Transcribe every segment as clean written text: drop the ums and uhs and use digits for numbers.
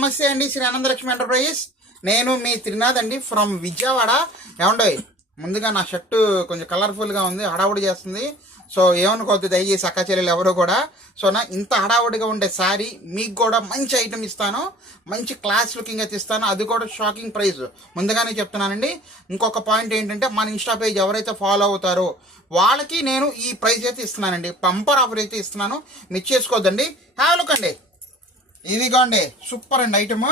నమస్తే అండి. శ్రీ ఆనందలక్ష్మి ఎంటర్ప్రైజెస్. నేను మీ త్రినాథ్ అండి ఫ్రమ్ విజయవాడ. ఏమండోయ్, ముందుగా నా షర్టు కొంచెం కలర్ఫుల్గా ఉంది, హడావుడి చేస్తుంది. సో ఏమనుకోవద్దు దయచేసి అక్క చెల్లెలు ఎవరు కూడా. సో నా ఇంత హడావుడిగా ఉండే శారీ మీకు కూడా మంచి ఐటమ్ ఇస్తాను, మంచి క్లాస్ లుకింగ్ అయితే ఇస్తాను, అది కూడా షాకింగ్ ప్రైస్ ముందుగానే చెప్తున్నానండి. ఇంకొక పాయింట్ ఏంటంటే మన ఇన్స్టా పేజ్ ఎవరైతే ఫాలో అవుతారో వాళ్ళకి నేను ఈ ప్రైస్ అయితే ఇస్తున్నానండి, పంపర్ ఆఫర్ అయితే ఇస్తున్నాను, మిస్ చేసుకోవద్దండి. హ్యావ్ లుక్ అండి, ఇదిగోండి సూపర్ అండి ఐటమ్.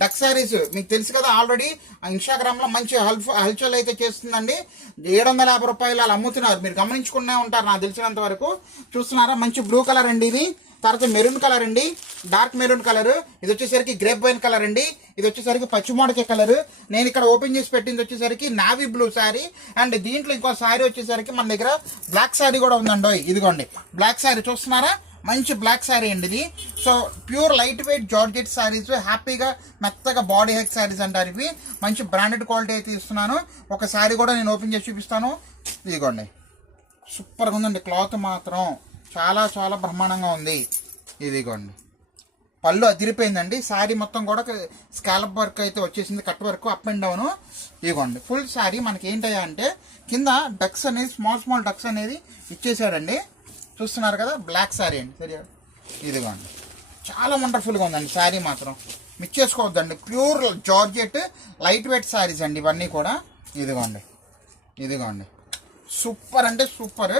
డక్ శారీస్ మీకు తెలుసు కదా, ఆల్రెడీ ఇన్స్టాగ్రామ్లో మంచి హల్చల్ అయితే చేస్తుందండి. 750 రూపాయలు అలా అమ్ముతున్నారు, మీరు గమనించుకునే ఉంటారు నాకు తెలిసినంత వరకు. చూస్తున్నారా, మంచి బ్లూ కలర్ అండి ఇది. తర్వాత మెరూన్ కలర్ అండి, డార్క్ మెరూన్ కలర్. ఇది వచ్చేసరికి గ్రేప్ వైన్ కలర్ అండి. ఇది వచ్చేసరికి పచ్చిమాడకే కలర్. నేను ఇక్కడ ఓపెన్ చేసి పెట్టింది వచ్చేసరికి నావీ బ్లూ శారీ. అండ్ దీంట్లో ఇంకో శారీ వచ్చేసరికి మన దగ్గర బ్లాక్ శారీ కూడా ఉందండి. ఇదిగోండి బ్లాక్ శారీ చూస్తున్నారా, మంచి బ్లాక్ శారీ అండి ఇది. So pure light weight georgette saris, హ్యాపీగా మెత్తగా బాడీ హెక్ శారీస్ అంటారు ఇవి. మంచి బ్రాండెడ్ క్వాలిటీ అయితే ఇస్తున్నాను. ఒక శారీ కూడా నేను ఓపెన్ చేసి చూపిస్తాను. ఇదిగోండి సూపర్గా ఉందండి, క్లాత్ మాత్రం చాలా చాలా బ్రహ్మాండంగా ఉంది. ఇదిగోండి పళ్ళు అదిరిపోయిందండి. శారీ మొత్తం కూడా స్కాలప్ వర్క్ అయితే వచ్చేసింది, cut work up and down. ఇదిగోండి ఫుల్ శారీ మనకి ఏంటయ్యా అంటే కింద డక్స్ అనేది స్మాల్ డక్స్ అనేది ఇచ్చేసాడండి. చూస్తున్నారు కదా, బ్లాక్ శారీ అండి. సరే ఇదిగోండి చాలా వండర్ఫుల్గా ఉందండి శారీ, మాత్రం మిస్ చేసుకోవద్దండి. Pure georgette light weight sarees అండి ఇవన్నీ కూడా. ఇదిగోండి సూపర్ అంటే సూపర్,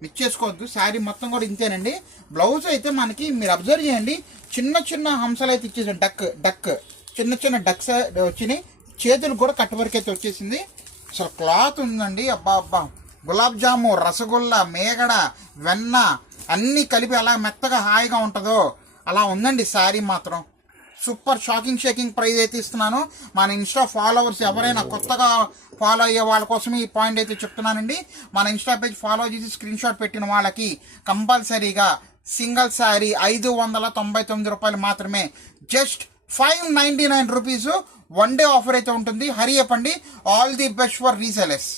మిస్ చేసుకోవద్దు. శారీ మొత్తం కూడా ఇంతేనండి. బ్లౌజ్ అయితే మనకి మీరు అబ్జర్వ్ చేయండి, చిన్న హంసలు అయితే ఇచ్చేసాను, డక్ చిన్న డక్స్ వచ్చినాయి. చేతులు కూడా కట్ వర్క్ అయితే వచ్చేసింది. అసలు క్లాత్ ఉందండి, అబ్బా గులాబ్ జాము, రసగుల్లా, మేగడ, వెన్న అన్నీ కలిపి అలా మెత్తగా హాయిగా ఉంటుందో అలా ఉందండి శారీ మాత్రం. సూపర్ షాకింగ్ ప్రైజ్ అయితే ఇస్తున్నాను. మన ఇన్స్టా ఫాలోవర్స్ ఎవరైనా కొత్తగా ఫాలో అయ్యే వాళ్ళ కోసం ఈ పాయింట్ అయితే చెప్తున్నానండి. మన ఇన్స్టా పేజ్ ఫాలో చేసి స్క్రీన్ షాట్ పెట్టిన వాళ్ళకి కంపల్సరీగా సింగిల్ శారీ 599 రూపాయలు మాత్రమే, just 599 rupees. One day offer అయితే ఉంటుంది. హరి చెప్పండి. All the best for resellers.